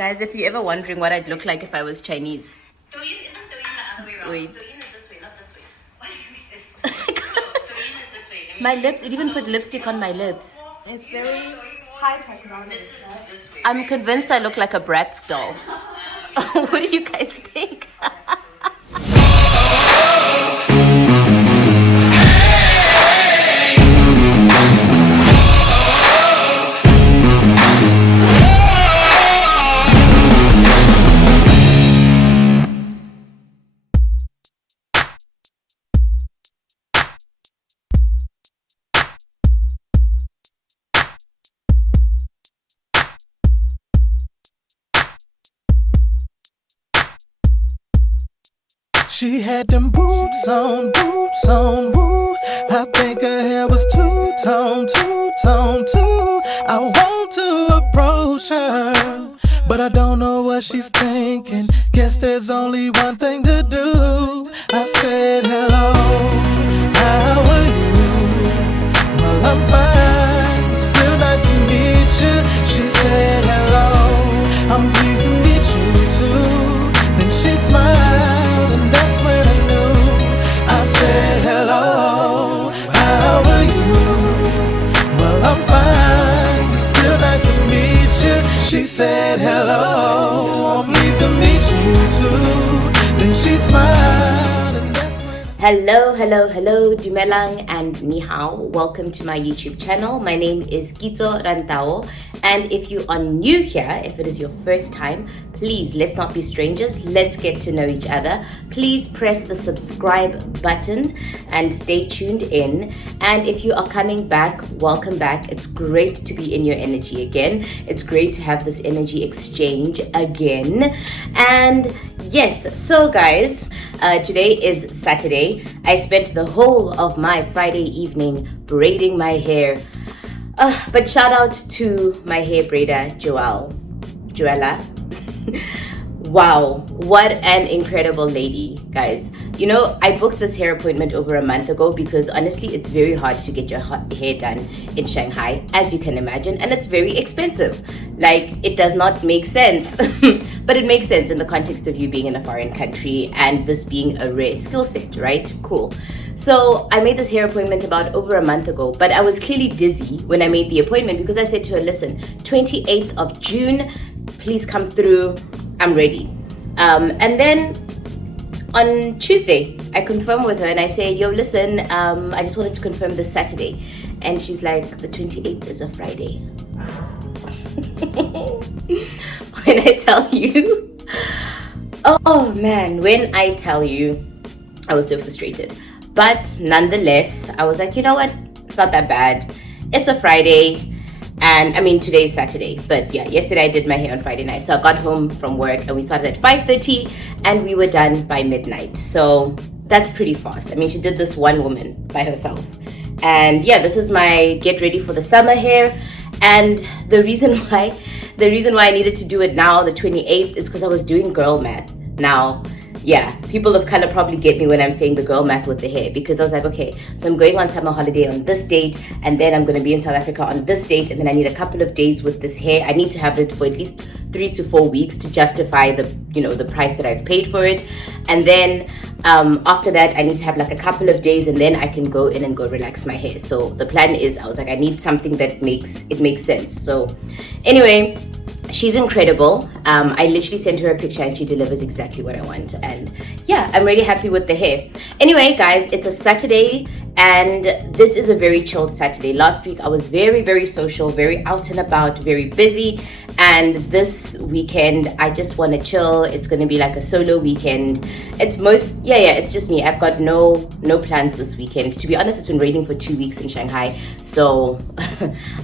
Guys, if you're ever wondering what I'd look like if I was Chinese. Douyin isn't Douyin the other way around. Wait. Douyin is this way, not this way. Why do you make this? So Douyin is this way. My lips, it even put lipstick on my lips. It's very high tech nowadays, This is right? this way. I'm convinced I look like a Bratz doll. What do you guys think? She had them boots on, woo. I think her hair was two-tone, too. I want to approach her, but I don't know what she's thinking. Guess there's only one thing to do. I said, hello, how are you? Well, I'm fine, it's real nice to meet you. She said, hello, I'm pleased to meet you too. Then she smiled, and that's when I knew. I said, hello, how are you? Well, I'm fine, it's real nice to meet you. She said, hello, I'm pleased to meet you too. Then she smiled, and that's when Hello, Dumelang and Ni Hao. Welcome to my YouTube channel. My name is Kitso Rantao, and if you are new here, if it is your first time, please, let's not be strangers. Let's get to know each other. Please press the subscribe button and stay tuned in. And if you are coming back, welcome back. It's great to be in your energy again. It's great to have this energy exchange again. And yes, so guys, today is Saturday. I spent the whole of my Friday evening braiding my hair. But shout out to my hair braider, Joella. Wow, what an incredible lady, guys. You know, I booked this hair appointment over a month ago because honestly, it's very hard to get your hair done in Shanghai, as you can imagine, and it's very expensive. Like, it does not make sense, but it makes sense in the context of you being in a foreign country and this being a rare skill set, right? Cool. So I made this hair appointment about over a month ago, but I was clearly dizzy when I made the appointment because I said to her, listen, 28th of June, please come through, I'm ready. And then on Tuesday, I confirm with her and I say, yo, listen, I just wanted to confirm this Saturday. And she's like, the 28th is a Friday. When I tell you, oh man, when I tell you, I was so frustrated. But nonetheless, I was like, you know what? It's not that bad. It's a Friday. And I mean, today is Saturday. But yeah, yesterday I did my hair on Friday night. So I got home from work and we started at 5:30 and we were done by midnight. So that's pretty fast. I mean, she did this one woman by herself. And yeah, this is my get ready for the summer hair. And the reason why I needed to do it now, the 28th, is because I was doing girl math. Now, yeah, people of color probably get me when I'm saying the girl math with the hair, because I was like, okay, so I'm going on summer holiday on this date, and then I'm going to be in South Africa on this date, and then I need a couple of days with this hair. I need to have it for at least 3 to 4 weeks to justify the, you know, the price that I've paid for it. And then after that, I need to have like a couple of days, and then I can go in and go relax my hair. So the plan is, I was like, I need something that makes sense. So anyway, she's incredible. I literally sent her a picture and she delivers exactly what I want. And yeah, I'm really happy with the hair. Anyway, guys, it's a Saturday and this is a very chilled Saturday. Last week I was very, very social, very out and about, very busy. And this weekend, I just want to chill. It's going to be like a solo weekend. It's it's just me. I've got no plans this weekend. To be honest, it's been raining for 2 weeks in Shanghai. So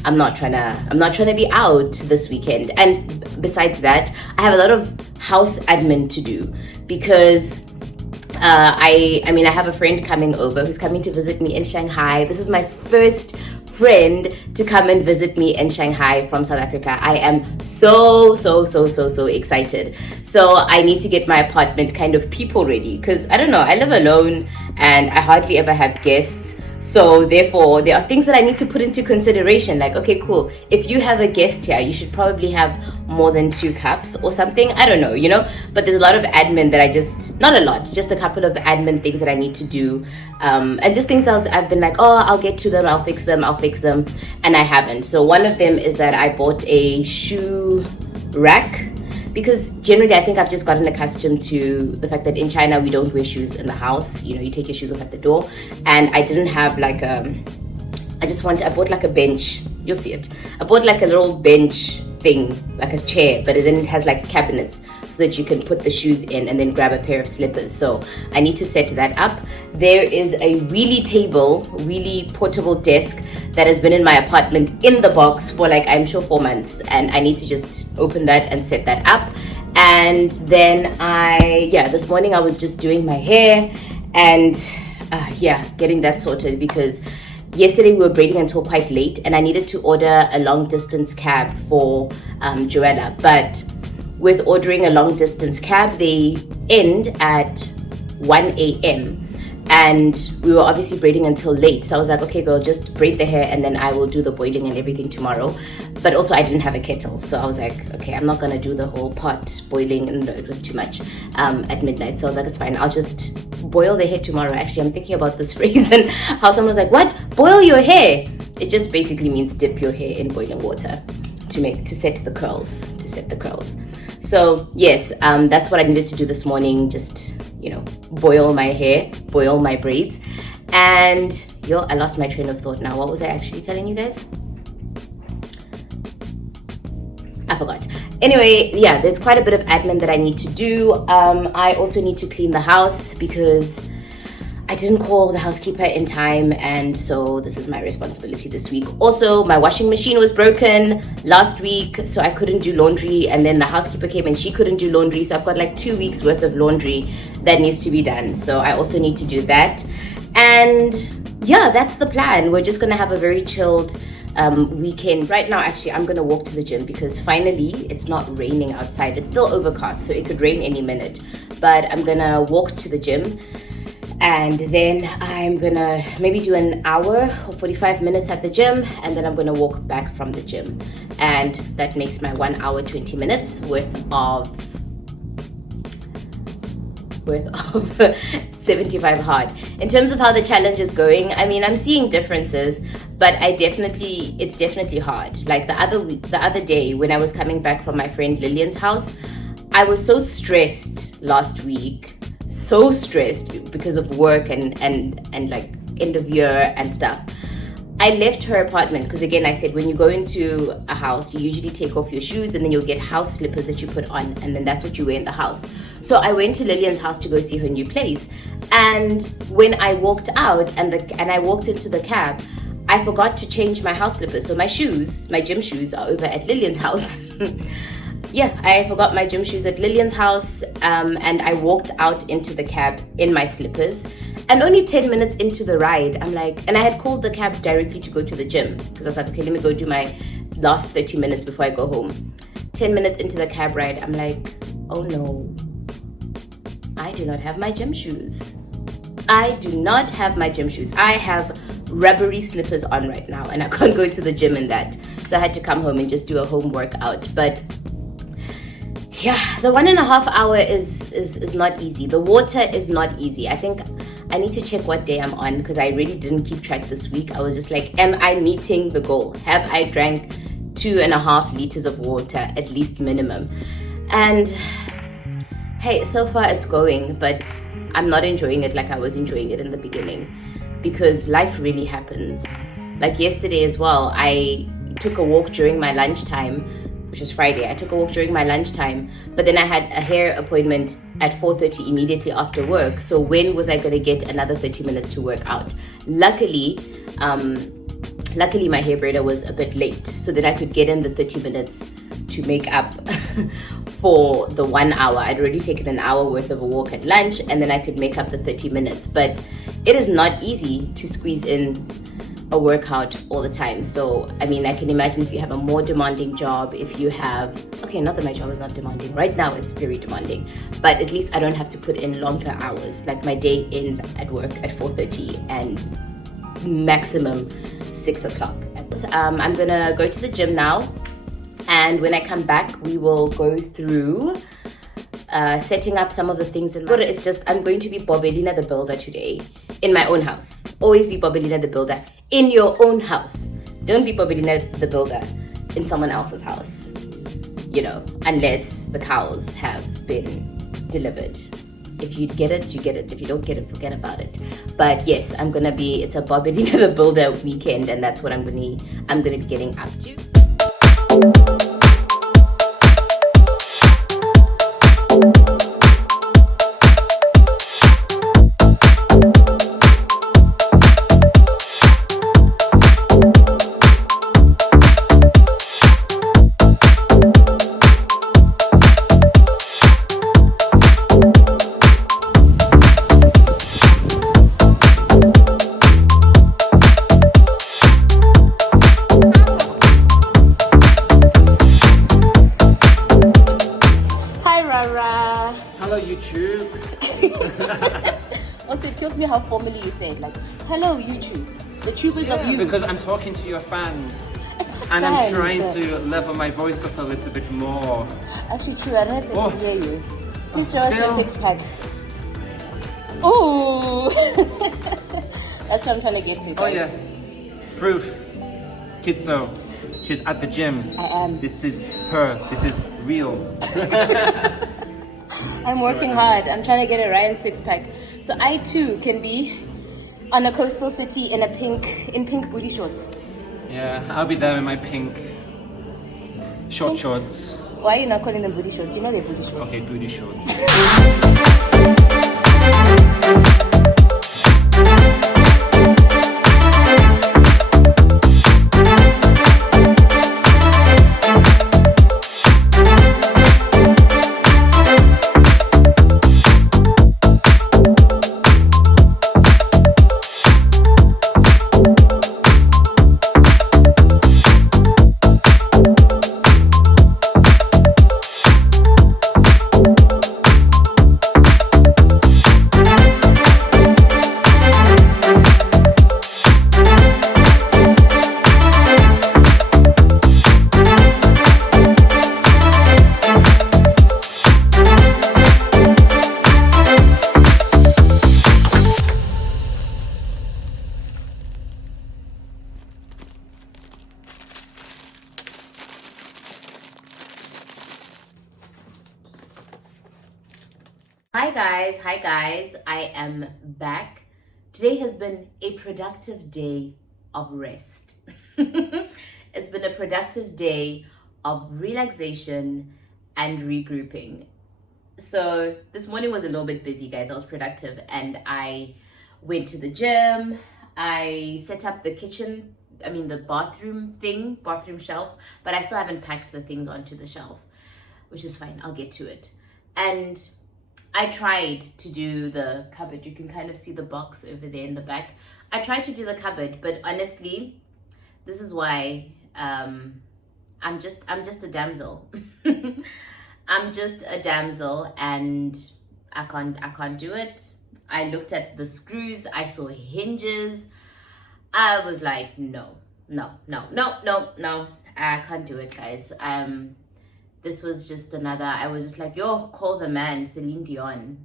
I'm not trying to be out this weekend. And besides that, I have a lot of house admin to do because I have a friend coming over who's coming to visit me in Shanghai. This is my first friend to come and visit me in Shanghai from South Africa. I am so excited. So I need to get my apartment kind of people ready because I don't know, I live alone and I hardly ever have guests. So therefore, there are things that I need to put into consideration. Like, okay, cool. If you have a guest here, you should probably have more than 2 cups or something. I don't know, you know. But there's a lot of admin that I just, not a lot, just a couple of admin things that I need to do. And just things I've been like, oh, I'll get to them, I'll fix them. And I haven't. So one of them is that I bought a shoe rack. Because generally, I think I've just gotten accustomed to the fact that in China, we don't wear shoes in the house. You know, you take your shoes off at the door. And I didn't have like I bought like a bench. You'll see it. I bought like a little bench thing, like a chair, but then it has like cabinets so that you can put the shoes in and then grab a pair of slippers. So I need to set that up. There is a wheelie portable desk that has been in my apartment in the box for like, I'm sure 4 months, and I need to just open that and set that up. And then this morning I was just doing my hair and getting that sorted, because yesterday we were braiding until quite late and I needed to order a long distance cab for Joella, but with ordering a long distance cab, they end at 1 a.m. and we were obviously braiding until late. So I was like, okay, girl, just braid the hair and then I will do the boiling and everything tomorrow. But also I didn't have a kettle. So I was like, okay, I'm not gonna do the whole pot boiling, and it was too much at midnight. So I was like, it's fine, I'll just boil the hair tomorrow. Actually, I'm thinking about this phrase and how someone was like, what? Boil your hair? It just basically means dip your hair in boiling water to set the curls. So yes, that's what I needed to do this morning. Just, you know, boil my hair, boil my braids. And I lost my train of thought now. What was I actually telling you guys? I forgot. Anyway, yeah, there's quite a bit of admin that I need to do. I also need to clean the house because I didn't call the housekeeper in time, and so this is my responsibility this week. Also, my washing machine was broken last week, so I couldn't do laundry, and then the housekeeper came and she couldn't do laundry, so I've got like 2 weeks worth of laundry that needs to be done. So I also need to do that. And yeah, that's the plan. We're just gonna have a very chilled weekend. Right now, actually, I'm gonna walk to the gym because finally it's not raining outside. It's still overcast, so it could rain any minute, but I'm gonna walk to the gym. And then I'm gonna maybe do an hour or 45 minutes at the gym, and then I'm gonna walk back from the gym, and that makes my 1 hour 20 minutes worth of 75 hard. In terms of how the challenge is going, I mean, I'm seeing differences, but it's definitely hard. Like the other day when I was coming back from my friend Lilian's house, I was so stressed last week. So stressed because of work and like end of year and stuff. I left her apartment because, again, I said when you go into a house, you usually take off your shoes and then you'll get house slippers that you put on, and then that's what you wear in the house. So I went to Lilian's house to go see her new place, and when I walked out and I walked into the cab, I forgot to change my house slippers. So my gym shoes are over at Lilian's house. Yeah, I forgot my gym shoes at Lilian's house, and I walked out into the cab in my slippers. And only 10 minutes into the ride, I'm like, and I had called the cab directly to go to the gym because I was like, okay, let me go do my last 30 minutes before I go home. 10 minutes into the cab ride, I'm like, oh no, I do not have my gym shoes. I have rubbery slippers on right now, and I can't go to the gym in that. So I had to come home and just do a home workout. But yeah, the 1.5 hour is not easy. The water is not easy. I think I need to check what day I'm on because I really didn't keep track this week. I was just like, am I meeting the goal? Have I drank 2.5 liters of water at least minimum? And hey, so far it's going, but I'm not enjoying it like I was enjoying it in the beginning because life really happens. Like yesterday as well, I took a walk during my lunchtime, which was Friday. I took a walk during my lunchtime, but then I had a hair appointment at 4:30 immediately after work. So when was I going to get another 30 minutes to work out? Luckily my hair braider was a bit late so that I could get in the 30 minutes to make up for the 1 hour. I'd already taken an hour worth of a walk at lunch, and then I could make up the 30 minutes. But it is not easy to squeeze in a workout all the time. So I mean, I can imagine if you have a more demanding job, if you have, okay, not that my job is not demanding right now, it's very demanding, but at least I don't have to put in longer hours. Like my day ends at work at 4:30, and maximum 6 o'clock. I'm gonna go to the gym now, and when I come back we will go through setting up some of the things. And it's just, I'm going to be Bobelina the Builder today in my own house. Always be Bobelina the Builder in your own house. Don't be Bobelina the Builder in someone else's house, you know, unless the cows have been delivered. If you get it, you get it. If you don't get it, forget about it. But yes, it's a Bobelina the Builder weekend, and that's what I'm gonna be getting up to. Hello, YouTube. Also, it kills me how formally you say it, like, hello, YouTube. The tubers of you. Because I'm talking to your fans. And fans. I'm trying to level my voice up a little bit more. Actually, true, I don't think I can hear you. Please show us Still. your six-pack. Ooh! That's what I'm trying to get to, guys. Oh, yeah. Proof. Kitso. She's at the gym. I am. This is her. This is real. I'm working hard. I'm trying to get a Ryan six-pack. So I too can be on a coastal city in pink booty shorts. Yeah, I'll be there in my pink short shorts. Why are you not calling them booty shorts? You know they're booty shorts. Okay, booty shorts. Hi guys, I am back. Today has been a productive day of rest. It's been a productive day of relaxation and regrouping. So this morning was a little bit busy, guys. I was productive and I went to the gym. I set up the bathroom shelf, but I still haven't packed the things onto the shelf, which is fine. I'll get to it. And I tried to do the cupboard. You can kind of see the box over there in the back. I tried to do the cupboard, but honestly, this is why I'm just a damsel. I'm just a damsel and I can't do it. I looked at the screws, I saw hinges. I was like, no, I can't do it, guys. This was just I was just like, yo, call the man, Celine Dion.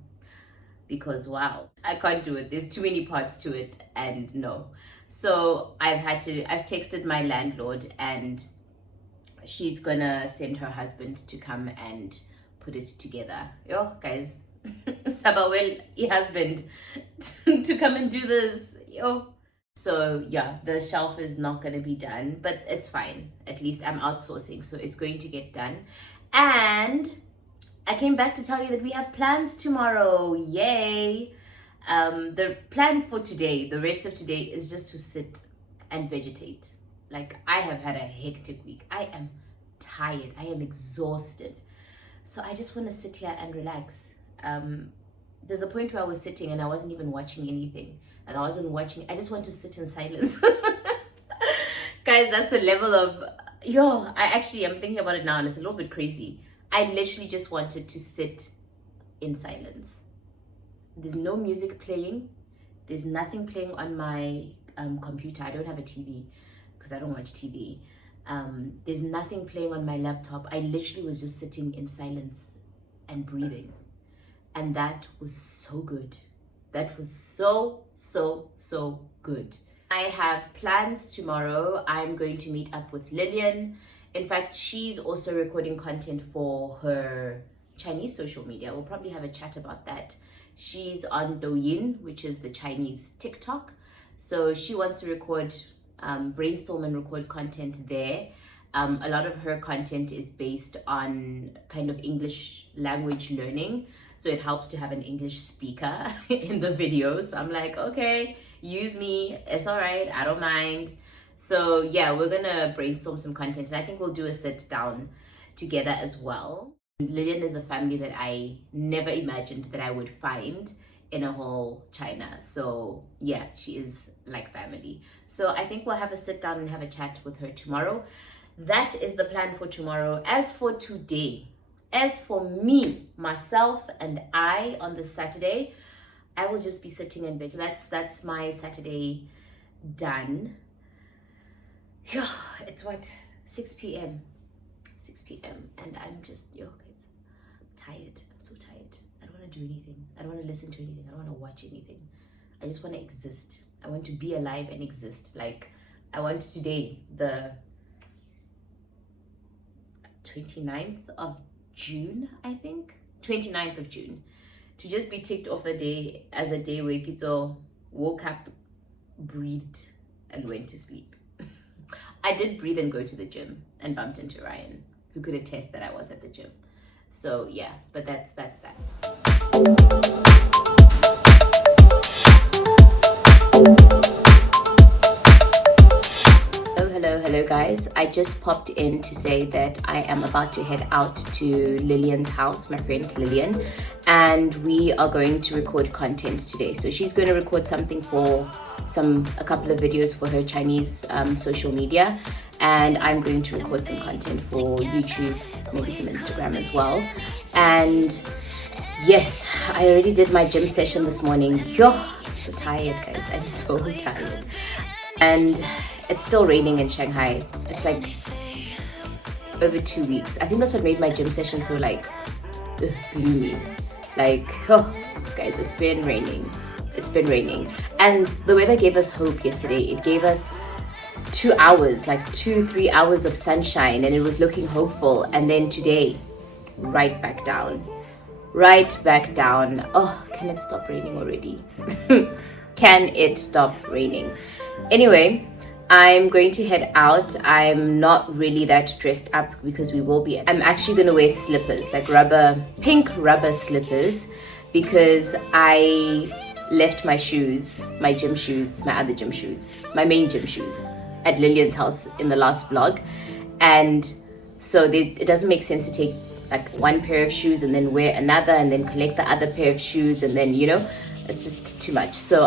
Because wow, I can't do it. There's too many parts to it and no. So I've texted my landlord and she's gonna send her husband to come and put it together. Yo, guys, Sabawel, your husband, to come and do this, yo. So yeah, the shelf is not gonna be done, but it's fine. At least I'm outsourcing, so it's going to get done. And I came back to tell you that we have plans tomorrow. Yay! The plan for today, the rest of today, is just to sit and vegetate. Like, I have had a hectic week. I am tired. I am exhausted. So I just want to sit here and relax. There's a point where I was sitting and I wasn't even watching anything. And I just want to sit in silence. Guys, that's the level of, I'm thinking about it now and it's a little bit crazy. I literally just wanted to sit in silence. There's no music playing. There's nothing playing on my computer. I don't have a TV because I don't watch TV. There's nothing playing on my laptop. I literally was just sitting in silence and breathing. And that was so good. That was so good. I have plans tomorrow. I'm going to meet up with Lilian. In fact, she's also recording content for her Chinese social media. We'll probably have a chat about that. She's on Douyin, which is the Chinese TikTok. So she wants to record, brainstorm and record content there. A lot of her content is based on kind of English language learning. So it helps to have an English speaker in the video. So I'm like, okay, use me. It's all right. I don't mind. So yeah, we're going to brainstorm some content. And I think we'll do a sit down together as well. Lilian is the family that I never imagined that I would find in a whole China. So yeah, she is like family. So I think we'll have a sit down and have a chat with her tomorrow. That is the plan for tomorrow. As for today, as for me, myself, and I on this Saturday, I will just be sitting in bed. So that's my Saturday done. Yeah, it's what, 6 p.m. 6 p.m. and I'm just, guys, tired. I'm so tired. I don't want to do anything. I don't want to listen to anything. I don't want to watch anything. I just want to exist. I want to be alive and exist. Like, I want today, the 29th of June, I think, 29th of June, to just be ticked off a day as a day where Kito woke up, breathed, and went to sleep. I did breathe and go to the gym and bumped into Ryan, who could attest that I was at the gym. So yeah, but that's that. Hello guys, I just popped in to say that I am about to head out to Lilian's house, my friend Lilian, and we are going to record content today. So she's going to record something for a couple of videos for her Chinese social media, and I'm going to record some content for YouTube, maybe some Instagram as well. And yes, I already did my gym session this morning. Yo, I'm so tired guys, I'm so tired. And it's still raining in Shanghai. It's like over 2 weeks. I think that's what made my gym session so like gloomy. Like, oh guys, it's been raining. It's been raining. And the weather gave us hope yesterday. It gave us 2 hours, like 2-3 hours of sunshine, and it was looking hopeful. And then today, right back down. Right back down. Oh, can it stop raining already? Can it stop raining? Anyway, I'm going to head out. I'm not really that dressed up because I'm actually going to wear slippers, like pink rubber slippers, because I left my shoes, my gym shoes, my other gym shoes, my main gym shoes at Lilian's house in the last vlog. And so it doesn't make sense to take like one pair of shoes and then wear another and then collect the other pair of shoes, and then, it's just too much. So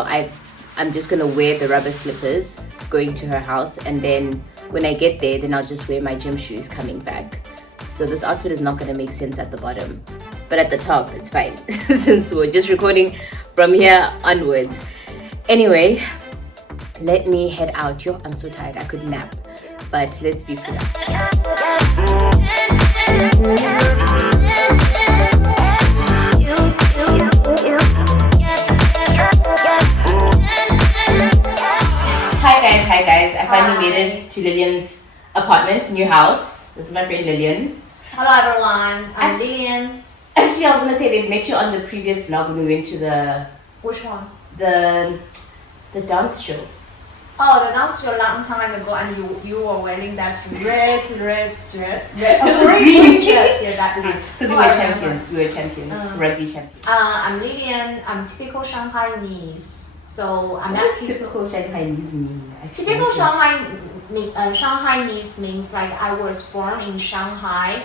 I'm just gonna wear the rubber slippers going to her house, and then when I get there, then I'll just wear my gym shoes coming back. So this outfit is not gonna make sense at the bottom, but at the top it's fine since we're just recording from here onwards. Anyway, let me head out. Yo, I'm so tired, I could nap, but let's be productive. Hi guys, I finally made it to Lilian's apartment, new house. This is my friend Lilian. Hello everyone, I'm Lilian. Actually, I was gonna say they've met you on the previous vlog when we went to the... Which one? The dance show. Oh, the dance show long time ago, and you were wearing that red dress. Yes, yeah, that's right. Because we were champions. We were champions. Rugby champions. I'm Lilian. I'm typical Shanghainese. So I'm actually typical Shanghainese mean. Typical Shanghainese means like I was born in Shanghai,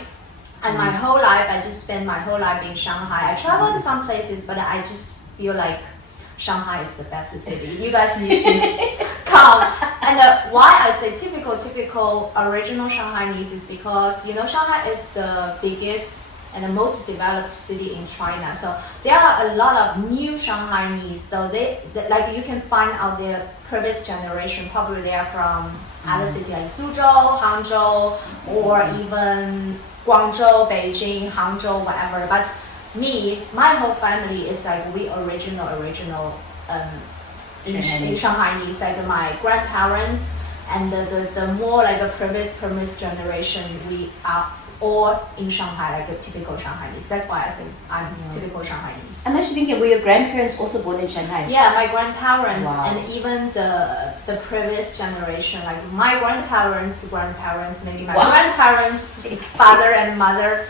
and my whole life I just spent my whole life in Shanghai. I traveled to some places, but I just feel like Shanghai is the best city. You guys need to come. And why I say typical original Shanghainese is because Shanghai is the biggest and the most developed city in China. So there are a lot of new Shanghainese. So like you can find out their previous generation. Probably they are from other cities like Suzhou, Hangzhou, or even Guangzhou, Beijing, Hangzhou, whatever. But my whole family is like we original in Shanghainese. Like my grandparents and the more like the previous generation, we are all in Shanghai, like a typical Shanghainese. That's why I say I'm typical Shanghainese. I'm actually thinking, were your grandparents also born in Shanghai? Yeah, my grandparents Wow. and even the previous generation, like my grandparents, maybe my Wow. grandparents, father and mother,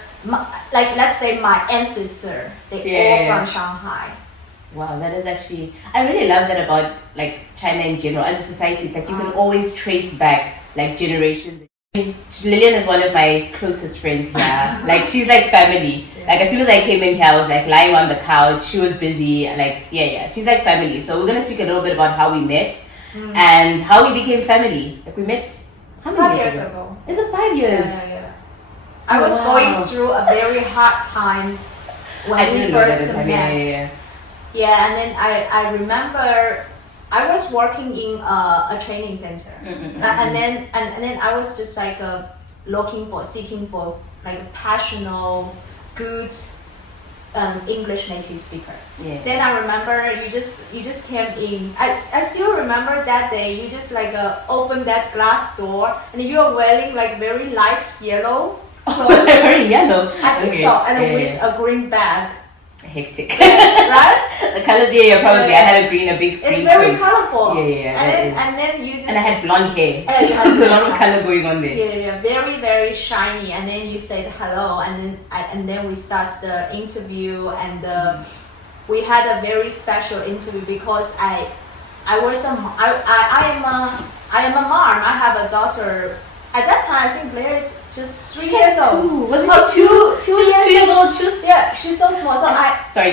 like let's say my ancestor, they all from Shanghai. Wow, that is actually, I really love that about like China in general as a society. It's like you can always trace back like generations. Lilian is one of my closest friends here. Like she's like family. Like as soon as I came in here, I was like lying on the couch. She was busy. Like she's like family. So we're gonna speak a little bit about how we met and how we became family. Like we met how many 5 years ago. Is it 5 years? Yeah. I was going through a very hard time when I we didn't know that first at the met. time. Yeah, and then I remember I was working in a training center, and then I was just like seeking for like a passionate, good English native speaker. Yeah. Then I remember you just came in. I still remember that day. You just like opened that glass door, and you were wearing like very light yellow clothes. Very yellow. I think so, and with a green bag. Hectic. Right? The colors, probably. I had a big green It's very coat. colorful. Yeah, and then you just. And I had blonde hair. Yeah, There's a lot of color going on there. Yeah, very very shiny. And then you said hello, and then we start the interview, and we had a very special interview because I am a mom. I have a daughter. At that time, I think Blair is just 3 years old. Wasn't she two years old? Yeah, she's so small. So Sorry,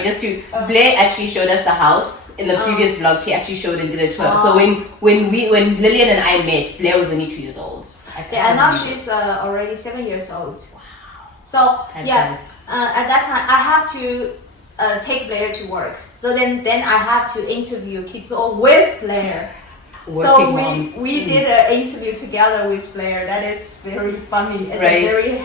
Blair actually showed us the house in the previous vlog. She actually showed and did a tour. So when Lilian and I met, Blair was only 2 years old. Yeah, and now she's already 7 years old. Wow. So Time yeah, flies. at that time I have to take Blair to work. So then I have to interview kids with Blair. So we did an interview together with Blair. That is very funny. It's a very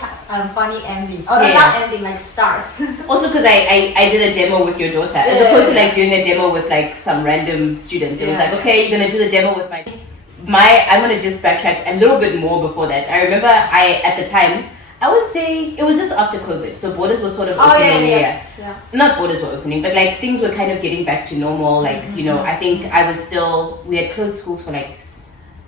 funny ending. Oh, not ending, like start. Also because I did a demo with your daughter. As opposed to like doing a demo with like some random students. It was like, okay, you're going to do the demo with I'm going to just backtrack a little bit more before that. I remember at the time, I would say it was just after COVID, so borders were sort of opening. Yeah. Not borders were opening, but like things were kind of getting back to normal. Like I think we had closed schools for like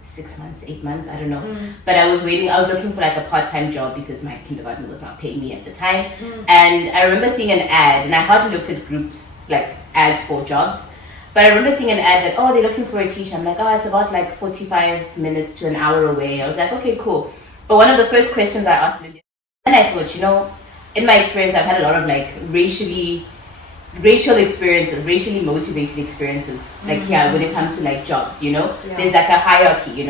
6 months, 8 months, I don't know. But I was looking for like a part-time job because my kindergarten was not paying me at the time. And I remember seeing an ad, and I hardly looked at groups like ads for jobs. But I remember seeing an ad that, they're looking for a teacher. I'm like, it's about like 45 minutes to an hour away. I was like, okay, cool. But one of the first questions I asked Lilian, and I thought, in my experience, I've had a lot of like racial experiences, racially motivated experiences, like when it comes to like jobs, there's like a hierarchy,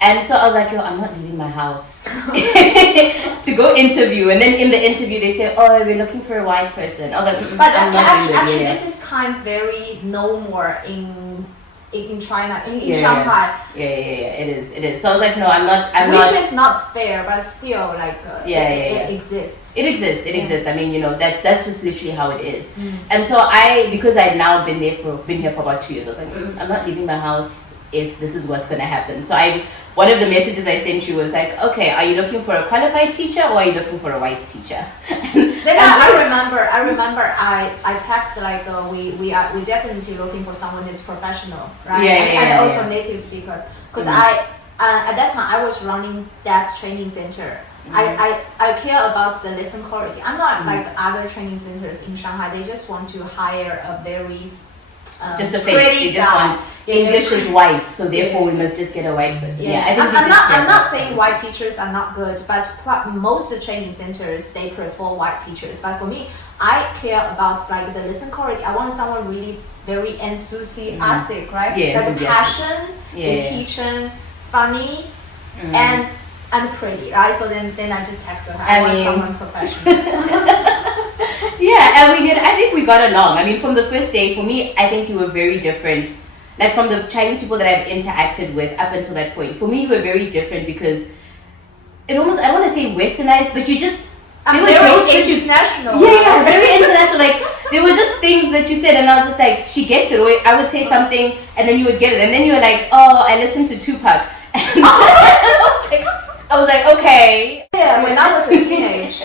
And so I was like, I'm not leaving my house to go interview. And then in the interview, they say, we're looking for a white person. I was like, but I'm not actually, this is kind of very normal in China, in Shanghai. Yeah, it is. So I was like, no, I'm not. Which is not fair, but still, like, it exists. It exists. I mean, that's just literally how it is. And so because I'd now been here for about 2 years, I was like, I'm not leaving my house if this is what's gonna happen. So one of the messages I sent you was like, okay, are you looking for a qualified teacher or are you looking for a white teacher? Then I remember I texted like we definitely looking for someone who's professional, right? And also native speaker, because at that time I was running that training center. I care about the lesson quality. I'm not like other training centers in Shanghai. They just want to hire a very just the face. They just want English is white, so therefore we must just get a white person. I think I'm not saying white teachers are not good, but most training centers they prefer white teachers. But for me, I care about like the lesson quality. I want someone really very enthusiastic, right? Like passion in teaching, funny, and pretty, right? So then I just texted her. I want someone professional. And we did. I think we got along. I mean, from the first day, for me, I think you were very different. Like from the Chinese people that I've interacted with up until that point, for me, you were very different because it almost, I don't want to say westernized, but you just, I'm were very jokes that you, international. yeah, very international. Like there were just things that you said, and I was just like, she gets it. Or I would say something, and then you would get it, and then you were like, oh, I listened to Tupac, and I was like, okay. Yeah, when I was a teenage,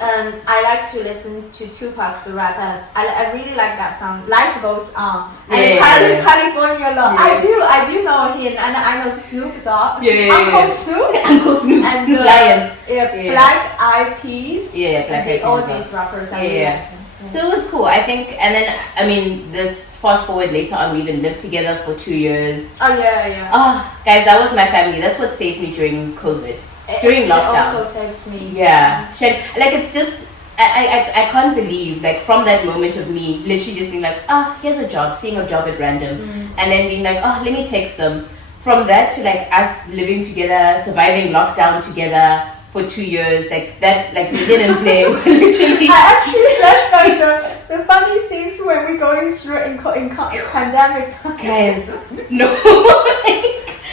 I like to listen to Tupac's rap, and I really like that song. Life Goes On. And California Love. Yeah. I do know him, and I know Snoop Dogg. Yeah. Uncle Snoop. Uncle Snoop, And Snoop Lion. Yeah, Black Eyed Peas. Yeah, Black Eyed Peas. All these rappers. I really like them. So it was cool, I think. And then, I mean, this fast forward later on, we even lived together for 2 years. Oh yeah. Oh, guys, that was my family. That's what saved me during COVID, during lockdown. It also saves me. Yeah, like it's just, I can't believe, like from that moment of me literally just being like, here's a job, seeing a job at random, and then being like, let me text them. From that to like us living together, surviving lockdown together for 2 years, like that, like we didn't play. We're literally. I actually flashback the funny things when we're going through in pandemic time. Guys, no.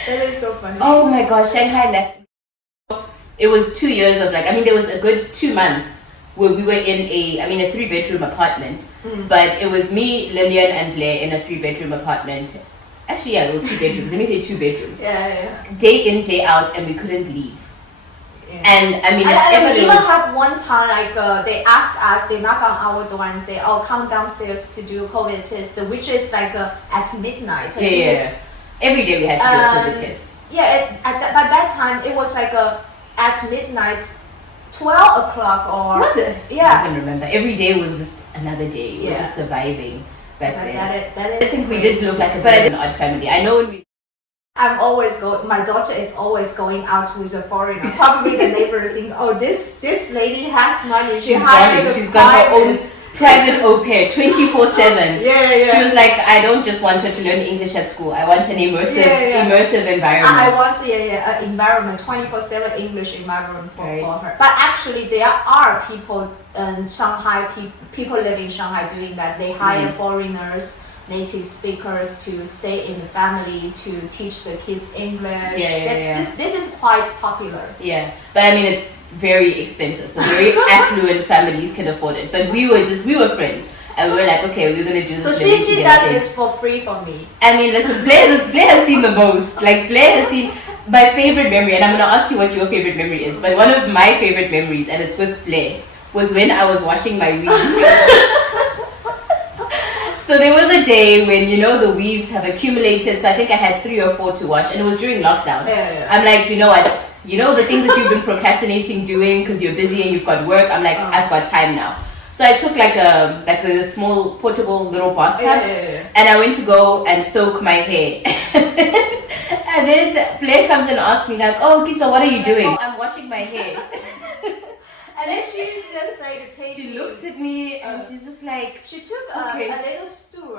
That is so funny. Oh my gosh, Shanghai left. It was 2 years of like, I mean, there was a good 2 months where we were in a 3-bedroom apartment. But it was me, Lilian, and Blair in a 3-bedroom apartment. Actually, yeah, it was 2 bedrooms. Let me say 2 bedrooms. Yeah. Day in, day out, and we couldn't leave. Yeah. And I mean, I even have one time like they asked us, they knock on our door and say, "Oh, come downstairs to do COVID test," which is like at midnight. Yeah. Every day we had to do a COVID test. Yeah, by that time it was like at midnight, 12 o'clock or. Was it? Yeah. I can remember. Every day was just another day. We were just surviving back then. That is I think we did look like a very odd family. I know when we. My daughter is always going out with a foreigner. Probably the neighbors think, oh, this lady has money. She's got her own private au pair, 24/7. Yeah. She was like, I don't just want her to learn English at school. I want an immersive environment. I want an environment, 24/7 English environment for her. But actually, there are people in Shanghai, people living in Shanghai doing that. They hire foreigners, native speakers to stay in the family to teach the kids English. This is quite popular. Yeah, but I mean it's very expensive, so very affluent families can afford it. But we were friends, and we were like, okay, we're gonna do this. So she does it for free for me. I mean, listen, Blair has seen the most. Like Blair has seen my favorite memory, and I'm gonna ask you what your favorite memory is. But one of my favorite memories, and it's with Blair, was when I was washing my weaves. So there was a day when, the weaves have accumulated. So I think I had 3 or 4 to wash, and it was during lockdown. I'm like, you know what? The things that you've been procrastinating doing because you're busy and you've got work. I'm like, I've got time now. So I took like a small portable little bathtub, and I went to go and soak my hair. And then Blair comes and asks me like, "Oh, Kisa, what are you doing?" I'm washing my hair. And then she just like she looks at me and she's just like, she took a little stool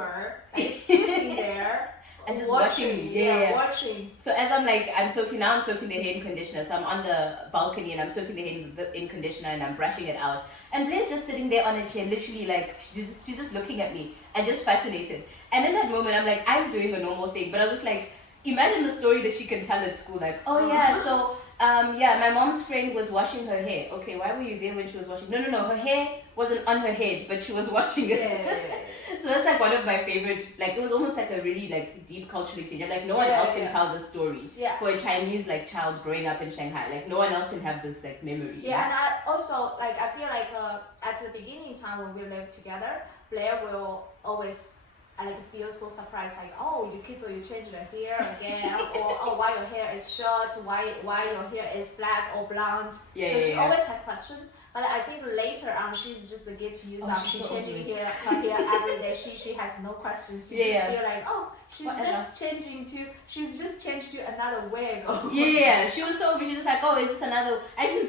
and sitting there and just watching me. Watching. So as I'm soaking the hair in conditioner. So I'm on the balcony and I'm soaking the hair in conditioner and I'm brushing it out. And Blair's just sitting there on a chair, literally like she's just looking at me and just fascinated. And in that moment, I'm like, I'm doing a normal thing, but I was just like, imagine the story that she can tell at school, like, oh yeah, so. My mom's friend was washing her hair. Okay, why were you there when she was washing? No, her hair wasn't on her head, but she was washing it. So that's like one of my favorite, like it was almost like a really like deep cultural exchange. I'm like, no one else can tell this story. For a Chinese like child growing up in Shanghai, like no one else can have this like memory. Yeah, and I also like, I feel like at the beginning time when we lived together, Blair will always feel so surprised, like, oh, you kids, or you change your hair again, or oh, why your hair is short, why your hair is black or blonde. She always has questions. But I think later on, she's just get used to she's changing her hair every day. She has no questions. She just feel like, oh, she's just changed to another wig. She was so, she's just like, oh, is this another?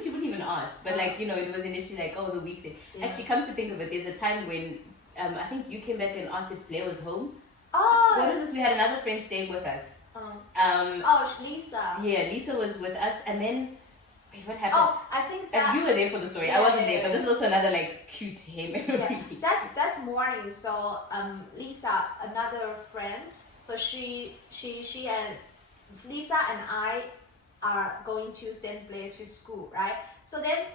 She wouldn't even ask, but like it was initially like, oh, the week thing. Actually, come to think of it, there's a time when. I think you came back and asked if Blair was home. Oh. What was this? We had another friend staying with us. Lisa. Yeah, Lisa was with us, and then Wait, what happened? Oh, I think that. And you were there for the story. I wasn't there, but this is also another like cute memory. Yeah, that's morning. So Lisa, another friend. So she and Lisa and I are going to send Blair to school, right? So then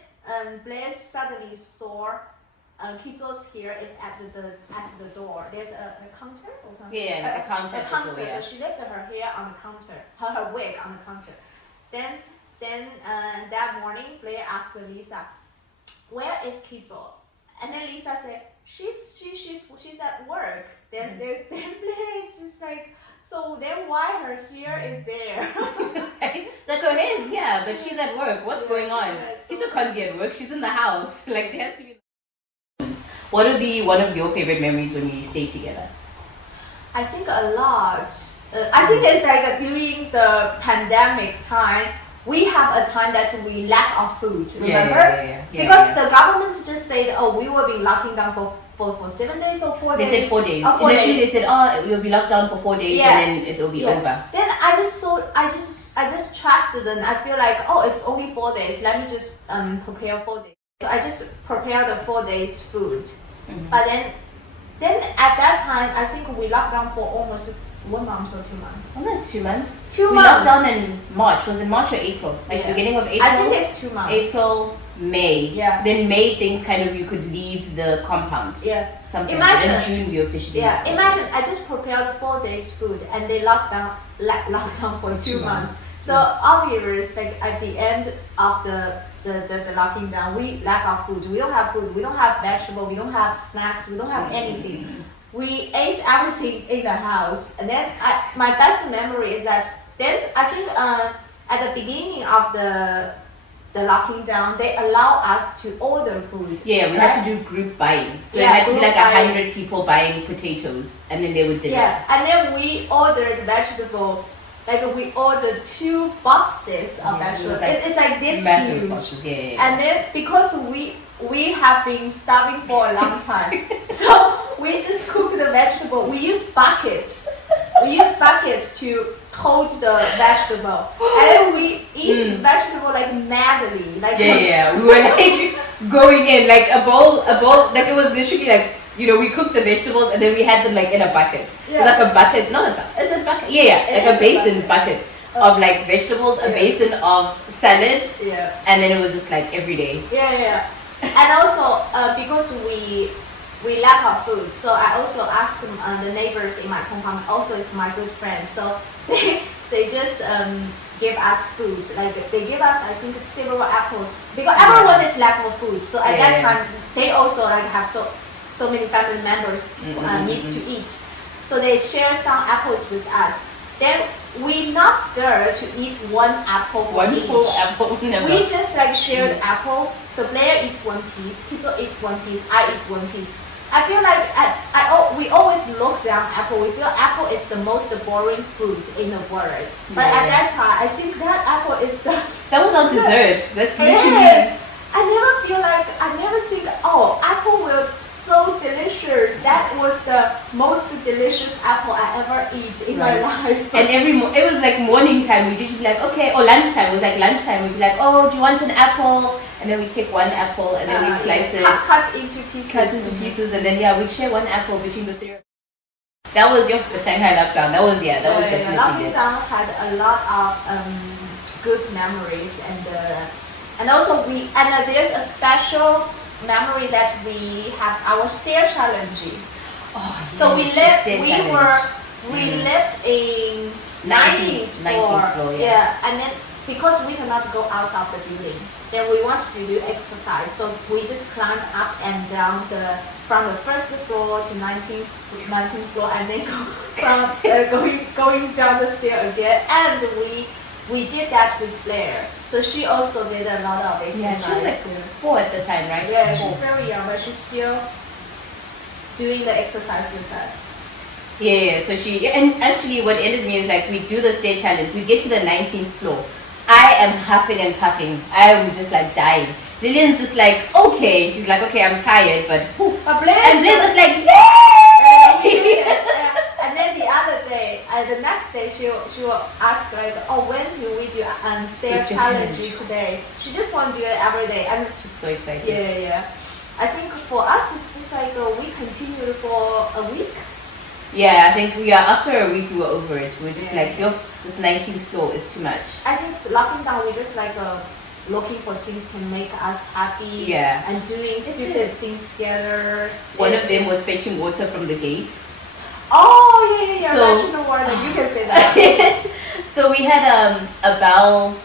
Blair suddenly saw Kizo's here is at the door. There's a counter or something. Yeah, a counter. A counter. Door, yeah. So she left her hair on the counter, her wig on the counter. Then that morning, Blair asked Lisa, "Where is Kizo?" And then Lisa said, "She's at work." Then Blair is just like, "So then why her hair is there?" Like her hair is here, but she's at work. What's going on? Kizo can't be at work. She's in the house. Like she has to be. What would be one of your favorite memories when we stayed together? I think a lot. I think it's like during the pandemic time, we have a time that we lack of food. Remember? Yeah, because the government just said, "Oh, we will be locking down for 7 days or 4 days." They said 4 days. Oh, 4 Initially, days. they said, "Oh, you'll be locked down for 4 days, and then it will be over." Then I just trusted them. I feel like, oh, it's only 4 days. Let me just prepare 4 days. So I just prepared the 4 days food. But then at that time, I think we locked down for almost 1 month or 2 months. Wasn't it 2 months? 2 we months. locked down in March. Was it March or April? Like beginning of April? I think it's 2 months. April, May. Yeah. Then May things kind of you could leave the compound. Yeah. Something. Imagine. And June we officially. Yeah. Imagine I just prepared 4 days food and they locked down for 2 months. So obvious, like at the end of the locking down, we lack of food. We don't have food. We don't have vegetable. We don't have snacks. We don't have anything. We ate everything in the house. And then my best memory is that then I think at the beginning of the locking down, they allow us to order food. Yeah, we had to do group buying. So it had to be like 100 people buying potatoes, and then they would deliver. Yeah, and then we ordered vegetable. Like we ordered 2 boxes of vegetables. It's like this massive huge. boxes. Yeah. And then because we have been starving for a long time, so we just cook the vegetable. We use bucket. To hold the vegetable, and then we eat vegetable like madly. Like we were like going in like a bowl. Like it was literally like, you know, we cooked the vegetables and then we had them like in a bucket. It's like a bucket, not a bucket. It's a bucket. Like a basin bucket of like vegetables, a basin of salad. Yeah. And then it was just like every day. Yeah. And also because we lack of food, so I also asked them, the neighbors in my compound. Also, is my good friends. So they just give us food. Like they give us, I think, several apples because everyone is lack of food. So at that time, they also like have so many family members needs to eat. So they share some apples with us. Then we not dare to eat 1 apple for each. Full apple. Never. We just like shared apple. So Blair eats 1 piece, Kizo eats 1 piece, I eat 1 piece. I feel like we always look down apple. We feel apple is the most boring food in the world. But at that time, I think that apple is the... That was our dessert. That's literally... Yes. I never think, oh, apple will so delicious. That was the most delicious apple I ever eat in my life. And it was like morning time. We'd usually be like, okay, or lunchtime. It was like lunchtime. We'd be like, oh, do you want an apple? And then we take 1 apple and then we slice it. Cut into pieces. And then we'd share 1 apple between the 3 of us. That was your Shanghai lockdown. That was definitely Locking down had a lot of good memories and also there's a special memory that we have our stair challenge. Oh, so we lived in 19th floor. Yeah, and then because we cannot go out of the building, then we want to do exercise. So we just climb up and down from the first floor to 19th floor, and then going down the stair again. And we did that with Blair. So she also did a lot of exercise. Yeah, she was like 4 at the time, right? Yeah, she's very young, but she's still doing the exercise with us. Yeah. So and actually what ended me is like we do the stair challenge. We get to the 19th floor. I am huffing and puffing. I am just like dying. Lilian's just like, okay. She's like, okay, I'm tired, but Blair's just like, yay! And then the other day, the next day she will ask like, oh, when do we do stair It's just challenge challenge. today? She just want to do it every day, and She's so excited. yeah. I think for us it's just like we continued for a week. Yeah, I think after a week we were over it. We were just Yeah. like, yo, this 19th floor is too much. I think locking down, we just like looking for things can make us happy. Yeah. And doing stupid things together. One of them was fetching water from the gate. Oh yeah. So- Regional water, you can say that. So we had a bell.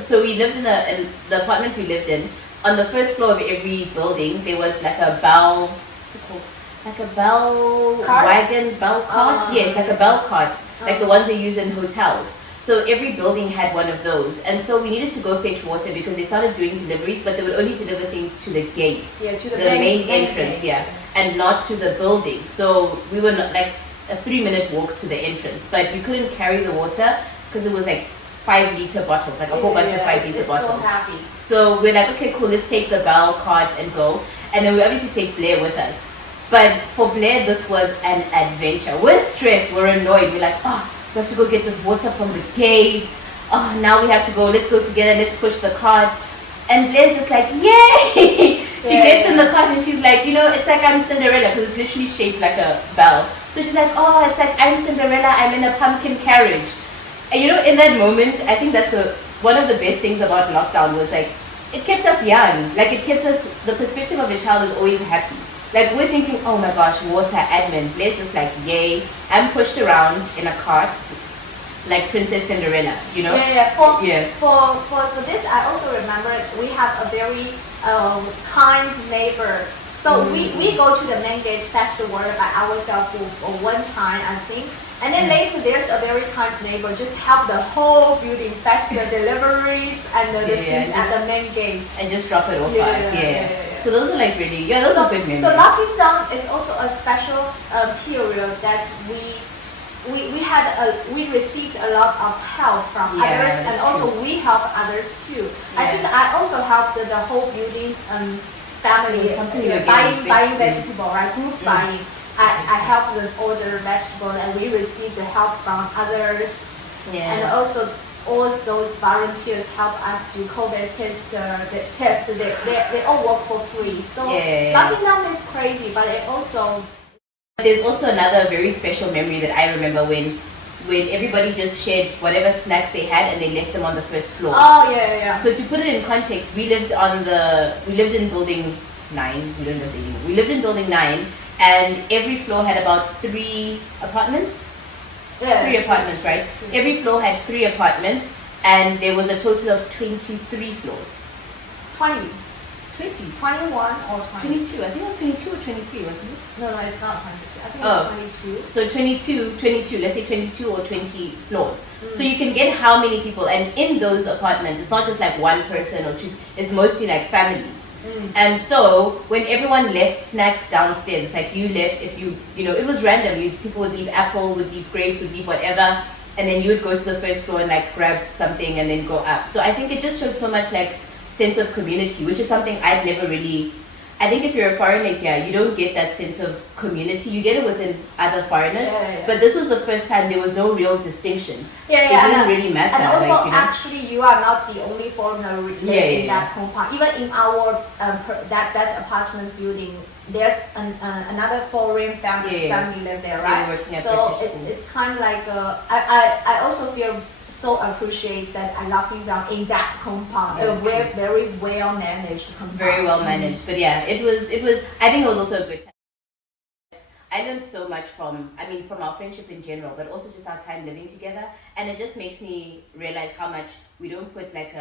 So we lived in the apartment we lived in. On the first floor of every building, there was like a bell. What's it called? Like a bell Cart? wagon, bell cart. Yes, like a bell cart, like the ones they use in hotels. So every building had one of those, and so we needed to go fetch water because they started doing deliveries, but they would only deliver things to the gate, Yeah, to the main main entrance, gate. yeah, and not to the building. So we were not like a 3-minute walk to the entrance, but we couldn't carry the water because it was like 5-liter bottles, like a whole bunch of 5-liter it's bottles. so happy. So we're like, okay, cool, let's take the bell cart and go. And then we obviously take Blair with us. But for Blair, this was an adventure. We're stressed, we're annoyed. We're like, oh, we have to go get this water from the gate. Oh, now we have to go, let's go together, let's push the cart. And Blair's just like, yay! She gets in the cart and she's like, it's like I'm Cinderella because it's literally shaped like a bell. So she's like, oh, it's like I'm Cinderella, I'm in a pumpkin carriage. And in that moment, I think that's one of the best things about lockdown was like, it kept us young. Like it kept us, the perspective of a child is always happy. Like we're thinking, oh my gosh, water, admin. Blair's just like, yay. I'm pushed around in a cart like Princess Cinderella, Yeah. For this, I also remember we have a very kind neighbor. So we go to the main gate, fetch the water by ourselves for one time, I think. And then later there's a very kind neighbor just help the whole building fetch the deliveries and the things at the main gate. And just drop it off Yeah, us. yeah, Yeah. yeah. So those are like really, those are good memories. So locking down is also a special period that we received a lot of help from Yeah, others, that's and also true. we help others too. I Yeah. think I also helped the whole building's family Something you were buying getting vegetable, right? Group buying. I helped them order vegetable, and we received the help from others. Yeah. And also all those volunteers help us do COVID test. They all work for free. So Yeah. locking down is crazy, but it also There's also another very special memory that I remember when everybody just shared whatever snacks they had and they left them on the first floor. oh yeah. So to put it in context, we lived in building 9. We don't live there anymore. We lived in building 9, and every floor had about 3 apartments. Yeah, 3 apartments, right? Sure. Every floor had 3 apartments, and there was a total of 23 floors. 20, 20. 21 or 20. 22. I think it was 22 or 23, wasn't it? No, it's not 22. I think Oh. it's 22. So 22, let's say 22 or 20 floors. So you can get how many people, and in those apartments, it's not just like one person or 2, it's mostly like families. And so when everyone left snacks downstairs, it's like you left, if it was random. People would leave apple, would leave grapes, would leave whatever, and then you would go to the first floor and like grab something and then go up. So I think it just showed so much like sense of community, which is something I've never really. I think if you're a foreigner here, you don't get that sense of community. You get it within other foreigners, Yeah. but this was the first time there was no real distinction. Yeah, It didn't really matter. And also, like, actually, you are not the only foreigner living in that compound. Even in our that apartment building, there's another foreign family live there, They right? were working at So British school. it's kind of like I also feel so appreciate that I locking down in that compound, Yeah, a very well managed compound. Very well managed, but yeah, it was. I think it was also a good time. I learned so much from our friendship in general, but also just our time living together, and it just makes me realize how much we don't put like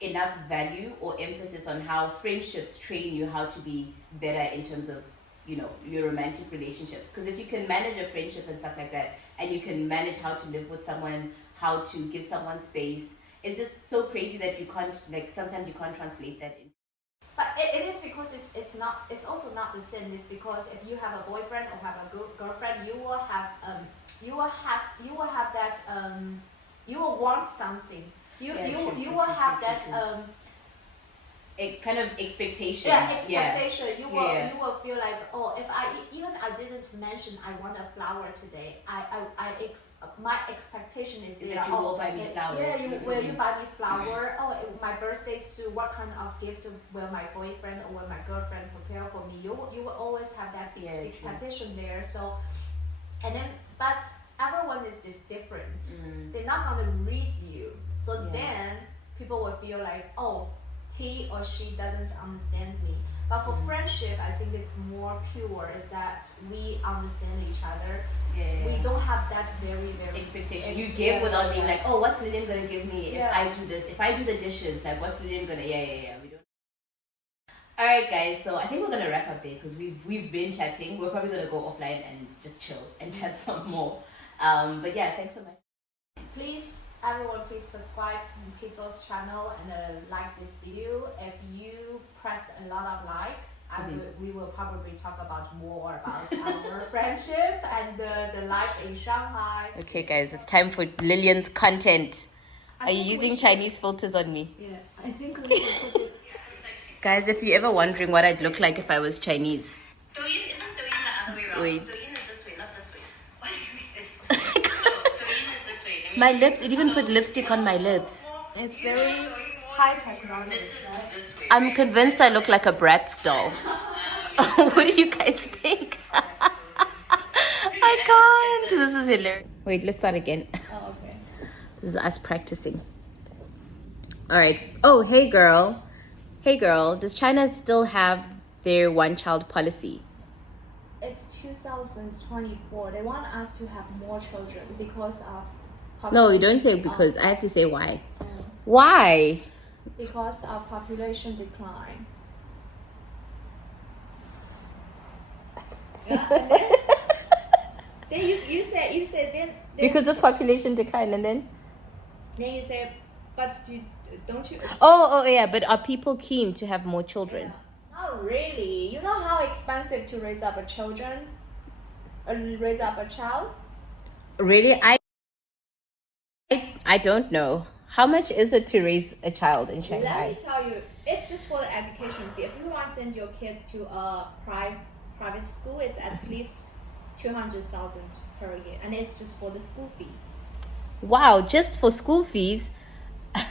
enough value or emphasis on how friendships train you how to be better in terms of your romantic relationships. Because if you can manage a friendship and stuff like that, and you can manage how to live with someone, how to give someone space, it's just so crazy that you can't, like, sometimes you can't translate that in. But it is because it's also not the same. It's because if you have a boyfriend or have a girlfriend, you will want something. You will have that kind of expectation. Yeah, expectation. Yeah. You will feel like, oh, if I didn't mention I want a flower today, my expectation is that you will buy me flowers. Yeah, will you buy me flower? Oh, my birthday soon. What kind of gift will my boyfriend or will my girlfriend prepare for me? You will always have that expectation there. So, and then but everyone is different. They're not gonna read you. So then people will feel like, oh, he or she doesn't understand me. But for friendship, I think it's more pure, is that we understand each other. We don't have that very expectation. You give without being like, oh, what's Lilian gonna give me if I do this? If I do the dishes, like what's Lilian gonna? We don't. All right, guys. So I think we're gonna wrap up there because we've been chatting. We're probably gonna go offline and just chill and chat some more. But yeah, thanks so much. Everyone, please subscribe to Pizzo's channel and like this video. If you pressed a lot of like, we will probably talk about more about our friendship and the life in Shanghai. Okay, guys, it's time for Lilian's content. Are you using Chinese filters on me? Yeah, I think we should put it. Guys, if you're ever wondering what I'd look like if I was Chinese. Douyin isn't Douyin the other way around. Wait. Douyin is this way, not this way. Why do you make this? So Douyin is this way. My lips, it even put lipstick on my lips. It's very high technology, right? This way. I'm convinced I look like a Bratz doll. What do you guys think? I can't. This is hilarious. Wait, let's start again. Oh, okay. This is us practicing. All right. Oh, hey girl. Hey girl, does China still have their one-child policy? It's 2024. They want us to have more children because of No, you don't say because. I have to say why. Why? Because of population decline. Yeah, and then you say then Because of population decline, and then? Then you say, but don't you? Oh, yeah. But are people keen to have more children? Not really. You know how expensive to raise up a child? Really, I don't know. How much is it to raise a child in Shanghai? Let me tell you, it's just for the education fee. If you want to send your kids to a private school, it's at least 200,000 per year, and it's just for the school fee. Wow, just for school fees.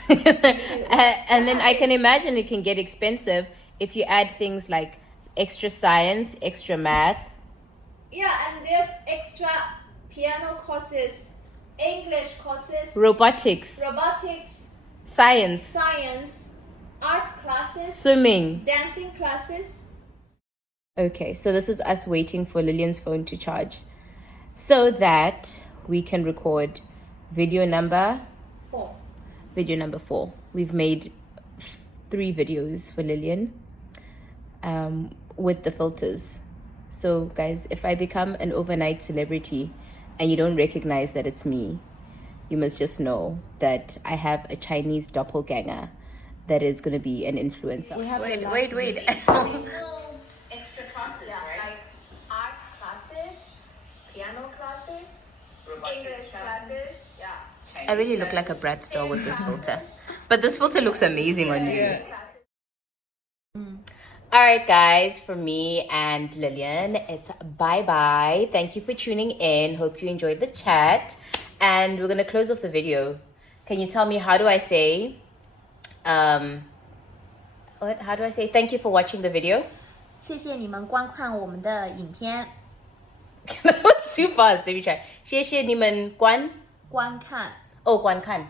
And then I can imagine it can get expensive if you add things like extra science, extra math. Yeah, and there's extra piano courses, English courses, Robotics, science, art classes, swimming, dancing classes. Okay, so this is us waiting for Lilian's phone to charge so that we can record video number 4. We've made 3 videos for Lilian with the filters. So guys, if I become an overnight celebrity and you don't recognize that it's me, you must just know that I have a Chinese doppelganger that is going to be an influencer. Wait. Extra classes, right? Like art classes, piano classes, English classes. Yeah. I really look like a Bratz doll with this filter. But this filter looks amazing on you. All right, guys, for me and Lilian, it's bye-bye. Thank you for tuning in. Hope you enjoyed the chat. And we're going to close off the video. Can you tell me, how do I say, how do I say thank you for watching the video? 谢谢你们观看我们的影片。 That was too fast. Let me try. 谢谢你们观看。哦，观看。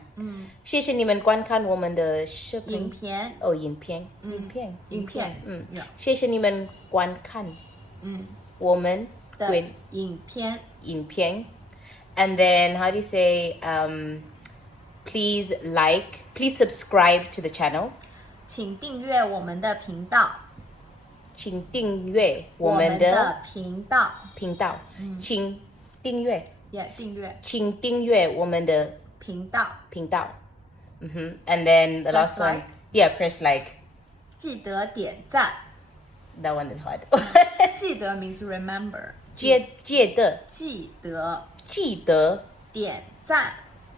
谢谢你们观看我们的视频。影片。哦，影片。谢谢你们观看。我们的影片。And then how do you say please subscribe to the channel. 请订阅我们的频道。请订阅我们的频道。请订阅。订阅。请订阅我们的频道。And then the last one. Press like. 记得点赞。That one is hard. 记得 means remember. 记得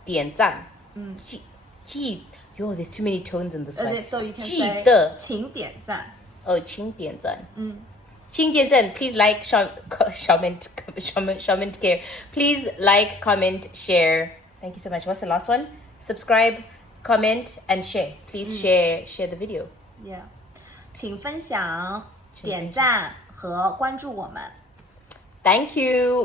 点赞。Yo, there's too many tones in this one. So you can 记 say 得请点赞。 Oh, 请点赞. 请点赞. Please like, comment, care. Please like, comment, share. Thank you so much. What's the last one? Subscribe, comment, and share. Please share the video. Yeah， 请分享、点赞和关注我们。 Thank you.